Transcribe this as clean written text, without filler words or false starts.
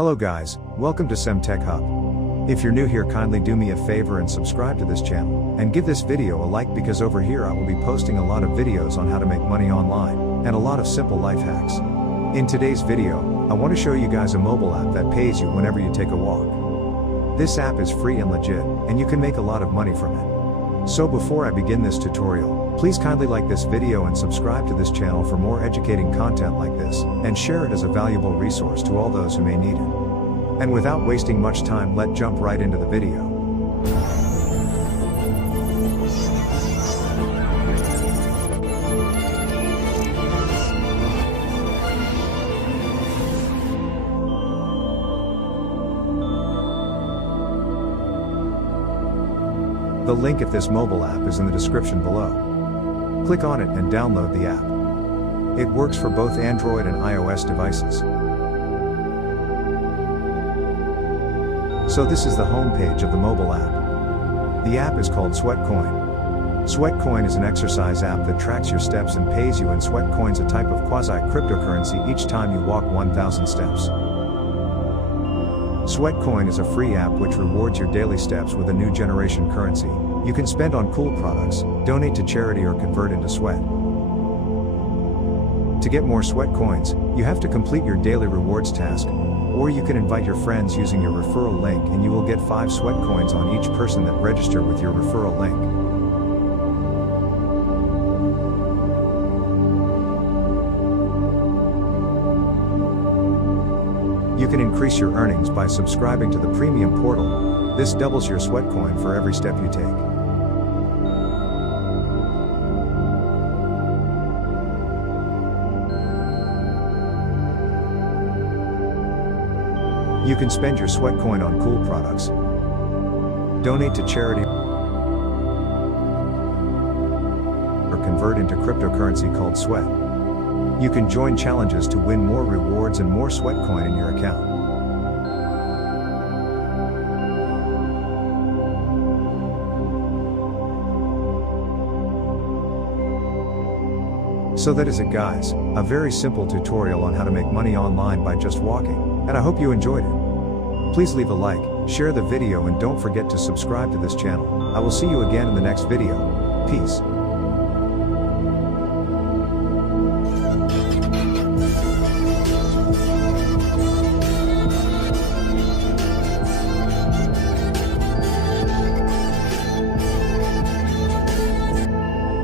Hello guys, welcome to SemTechHub. If you're new here, kindly do me a favor and subscribe to this channel, and give this video a like because over here I will be posting a lot of videos on how to make money online, and a lot of simple life hacks. In today's video, I want to show you guys a mobile app that pays you whenever you take a walk. This app is free and legit, and you can make a lot of money from it. So before I begin this tutorial, please kindly like this video and subscribe to this channel for more educating content like this, and share it as a valuable resource to all those who may need it. And without wasting much time, let's jump right into the video. The link of this mobile app is in the description below. Click on it and download the app. It works for both Android and iOS devices. So this is the home page of the mobile app. The app is called Sweatcoin. Sweatcoin is an exercise app that tracks your steps and pays you in Sweatcoins, a type of quasi-cryptocurrency, each time you walk 1,000 steps. Sweatcoin is a free app which rewards your daily steps with a new generation currency. You can spend on cool products, donate to charity, or convert into sweat. To get more Sweatcoins, you have to complete your daily rewards task, or you can invite your friends using your referral link and you will get 5 Sweatcoins on each person that register with your referral link. You can increase your earnings by subscribing to the premium portal. This doubles your Sweatcoin for every step you take. You can spend your Sweatcoin on cool products, donate to charity, or convert into cryptocurrency called Sweat. You can join challenges to win more rewards and more Sweatcoin in your account. So that is it guys, a very simple tutorial on how to make money online by just walking, and I hope you enjoyed it. Please leave a like, share the video, and don't forget to subscribe to this channel. I will see you again in the next video. Peace.